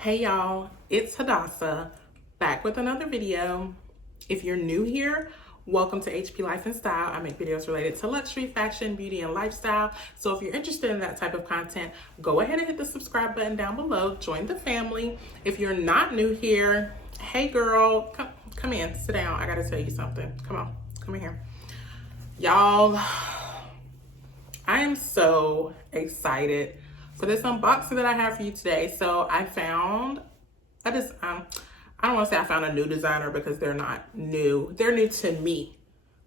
Hey y'all, it's Hadassah back with another video. If you're new here, welcome to HP Life and Style. I make videos related to luxury, fashion, beauty, and lifestyle. So if you're interested in that type of content, go ahead and hit the subscribe button down below. Join the family. If you're not new here, hey girl, come in, sit down. I gotta tell you something. Come in here. Y'all, I am so excited for this unboxing that I have for you today. So I found, I don't want to say I found a new designer because they're not new. They're new to me.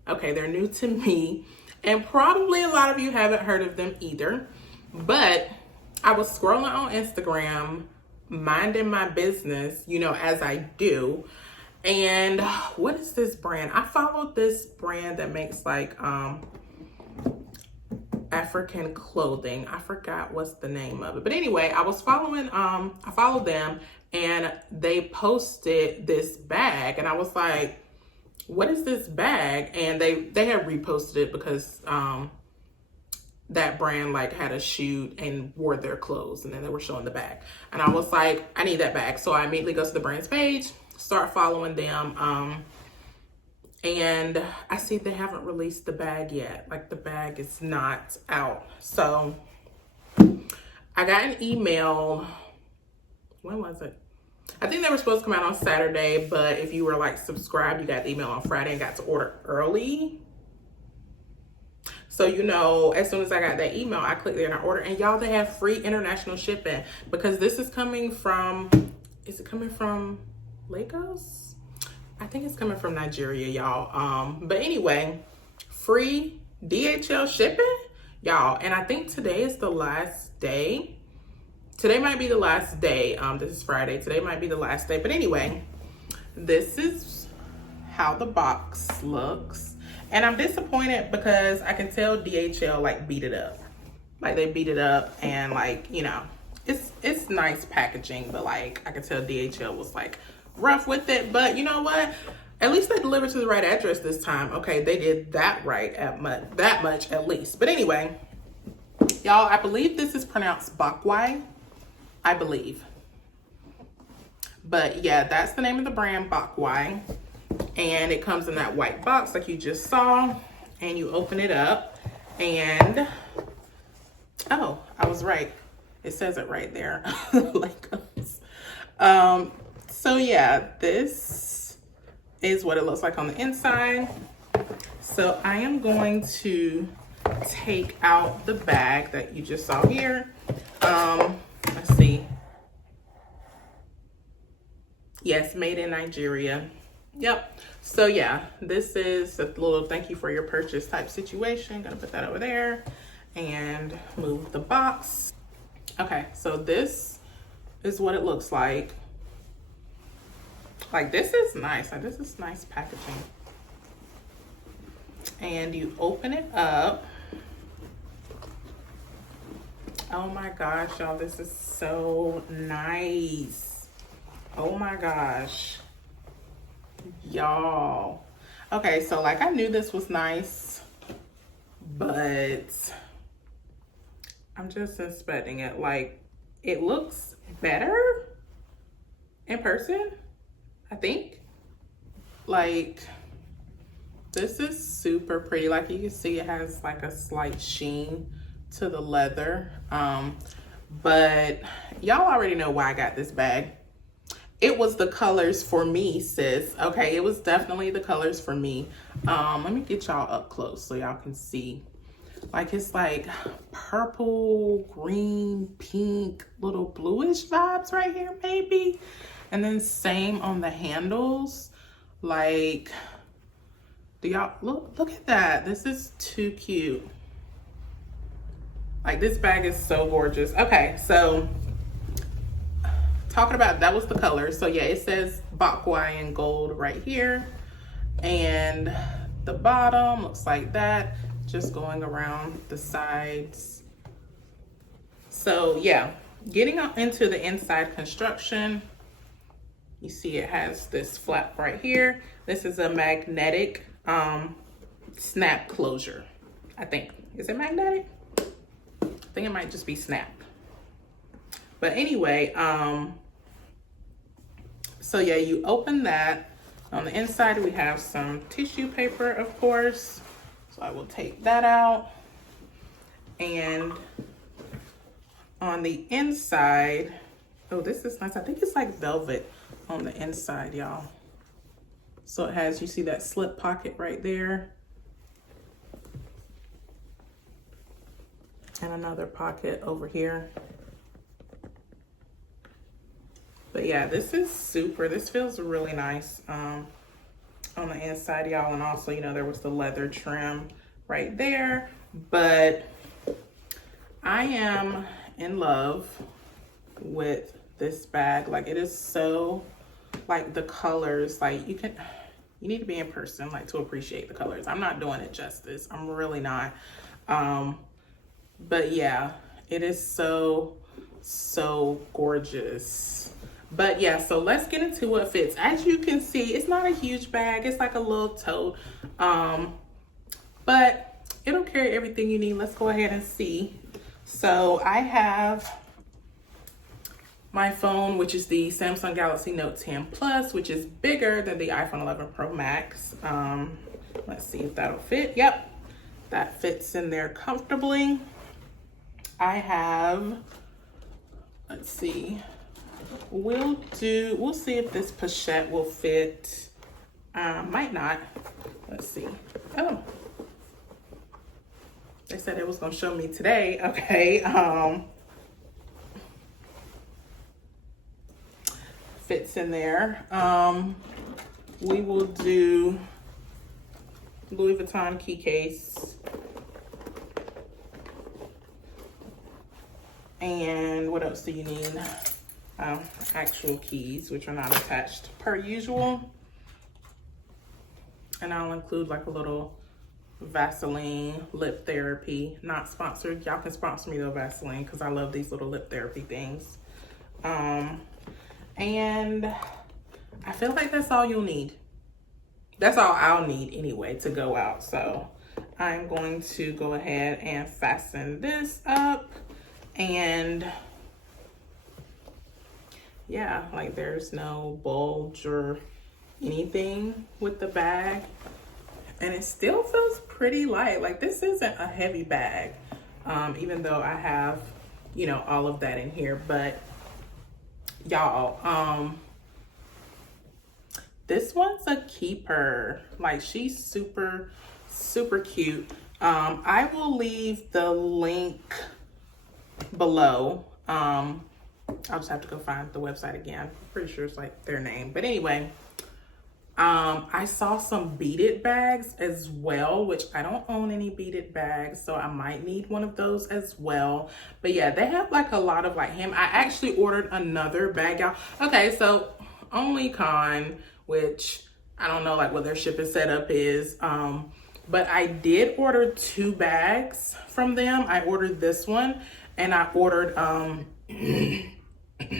Okay, they're new to me. And probably a lot of you haven't heard of them either. But I was scrolling on Instagram, minding my business, as I do. And what is this brand? I followed this brand that makes like, African clothing. I forgot what's the name of it. But anyway, I was following, I followed them and they posted this bag and I was like, what is this bag? And they had reposted it because that brand like had a shoot and wore their clothes and then they were showing the bag. And I was like, I need that bag. So I immediately go to the brand's page, start following them. And I see they haven't released the bag yet. Like the bag is not out. So I got an email. When was it? I think they were supposed to come out on Saturday, but if you were like subscribed, you got the email on Friday and got to order early. So, as soon as I got that email, I clicked there and I ordered. And y'all, they have free international shipping because this is coming from, is it coming from Lagos? I think it's coming from Nigeria, y'all. But anyway, free DHL shipping, y'all. And I think today is the last day. Today might be the last day. This is Friday. Today might be the last day. But anyway, this is how the box looks. And I'm disappointed because I can tell DHL like beat it up. Like they beat it up and like, it's nice packaging, but like I can tell DHL was like rough with it. But you know what, at least they delivered to the right address this time. Okay, they did that right that much at least. But anyway, y'all, I believe this is pronounced Bakwai, I believe. But yeah, that's the name of the brand, Bakwai. And it comes in that white box like you just saw, and you open it up and oh, I was right, it says it right there. So yeah, this is what it looks like on the inside. So I am going to take out the bag that you just saw here. Let's see. Yes, made in Nigeria. Yep. So yeah, this is a little thank you for your purchase type situation. Gonna put that over there and move the box. Okay, so this is what it looks like. Like this is nice. Like this is nice packaging. And you open it up. Oh my gosh, y'all, this is so nice. Oh my gosh. Y'all. Okay, so like I knew this was nice, but I'm just inspecting it. Like it looks better in person, I think. Like this is super pretty. Like you can see it has like a slight sheen to the leather. But y'all already know why I got this bag. It was the colors for me, sis. Okay, it was definitely the colors for me. Let me get y'all up close so y'all can see. Like it's like purple, green, pink, little bluish vibes right here maybe. And then same on the handles. Like, do y'all look at that? This is too cute. Like this bag is so gorgeous. Okay, so talking about, that was the color. So yeah, it says Bakwai in gold right here. And the bottom looks like that, just going around the sides. So yeah, getting up into the inside construction, you see it has this flap right here. This is a magnetic snap closure, I think. Is it magnetic? I think it might just be snap. But anyway, So yeah, you open that. On the inside, we have some tissue paper, of course. So I will take that out. And on the inside, oh, this is nice. I think it's like velvet on the inside, y'all. So it has, you see that slip pocket right there. And another pocket over here. But yeah, this feels really nice on the inside, y'all. And also, you know, there was the leather trim right there. But I am in love with this bag. Like, it is so, like, the colors, like, you need to be in person, like, to appreciate the colors. I'm not doing it justice. I'm really not. But yeah, it is so gorgeous. But yeah, so let's get into what fits. As you can see, it's not a huge bag. It's like a little tote. But it'll carry everything you need. Let's go ahead and see. So I have my phone, which is the Samsung Galaxy Note 10 Plus, which is bigger than the iPhone 11 Pro Max. Let's see if that'll fit. Yep, that fits in there comfortably. I have, let's see, we'll see if this pochette will fit. Might not. Let's see. Oh, they said it was gonna show me today. Okay. Fits in there. We will do Louis Vuitton key case. And what else do you need? Actual keys, which are not attached per usual. And I'll include like a little Vaseline lip therapy. Not sponsored. Y'all can sponsor me though, Vaseline, because I love these little lip therapy things. And I feel like that's all you'll need. That's all I'll need anyway to go out. So I'm going to go ahead and fasten this up. And yeah, like there's no bulge or anything with the bag. And it still feels pretty light. Like this isn't a heavy bag, even though I have, you know, all of that in here. But y'all, this one's a keeper. Like she's super cute. I will leave the link below. I'll just have to go find the website again. I'm pretty sure it's like their name. But anyway, I saw some beaded bags as well, which I don't own any beaded bags, so I might need one of those as well. But yeah, they have like a lot of like him. I actually ordered another bag, y'all. Okay, so only con, which I don't know like what their shipping setup is. But I did order 2 bags from them. I ordered this one and I ordered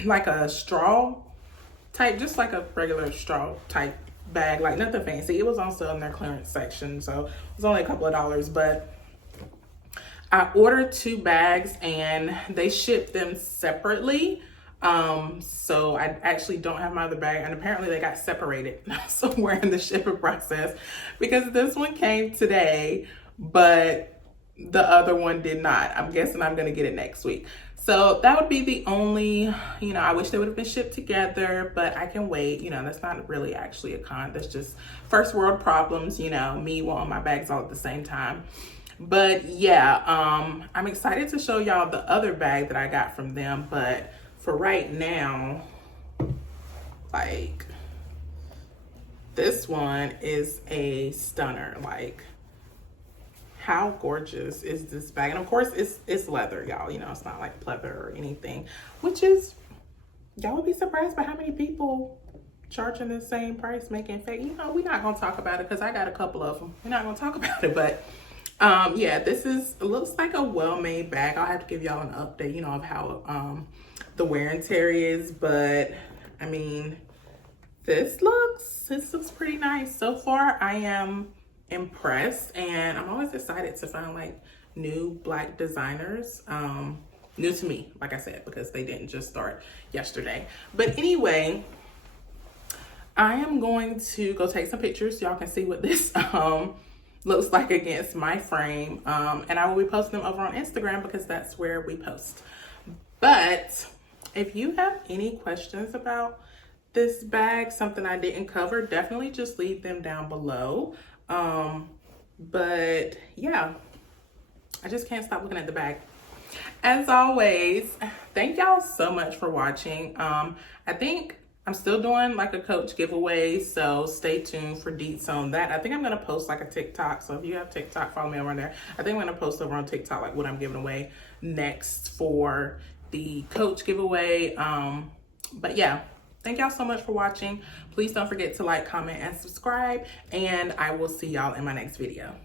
like a straw type, just like a regular straw type bag, like nothing fancy. It was also in their clearance section, so it was only a couple of dollars. But I ordered 2 bags and they shipped them separately. So I actually don't have my other bag, and apparently they got separated somewhere in the shipping process, because this one came today, but the other one did not. I'm guessing I'm gonna get it next week. So that would be the only, you know, I wish they would have been shipped together, but I can wait. You know, that's not really actually a con. That's just first world problems, you know, me wanting my bags all at the same time. But yeah, I'm excited to show y'all the other bag that I got from them. But for right now, like, this one is a stunner. Like, how gorgeous is this bag? And of course it's leather, y'all. You know, it's not like pleather or anything, which is, y'all would be surprised by how many people charging the same price making fake. You know, we're not gonna talk about it because I got a couple of them. We're not gonna talk about it, but yeah, this is, it looks like a well-made bag. I'll have to give y'all an update, you know, of how the wear and tear is. But I mean, this looks pretty nice. So far I am impressed, and I'm always excited to find like new Black designers, new to me, like I said, because they didn't just start yesterday. But anyway, I am going to go take some pictures so y'all can see what this looks like against my frame. And I will be posting them over on Instagram because that's where we post. But if you have any questions about this bag, something I didn't cover, definitely just leave them down below. But yeah, I just can't stop looking at the bag. As always, thank y'all so much for watching. I think I'm still doing like a coach giveaway, so stay tuned for deets on that. I think I'm gonna post like a TikTok, so if you have TikTok, follow me over there. I think I'm gonna post over on TikTok like what I'm giving away next for the coach giveaway. But yeah, thank y'all so much for watching. Please don't forget to like, comment, and subscribe, and I will see y'all in my next video.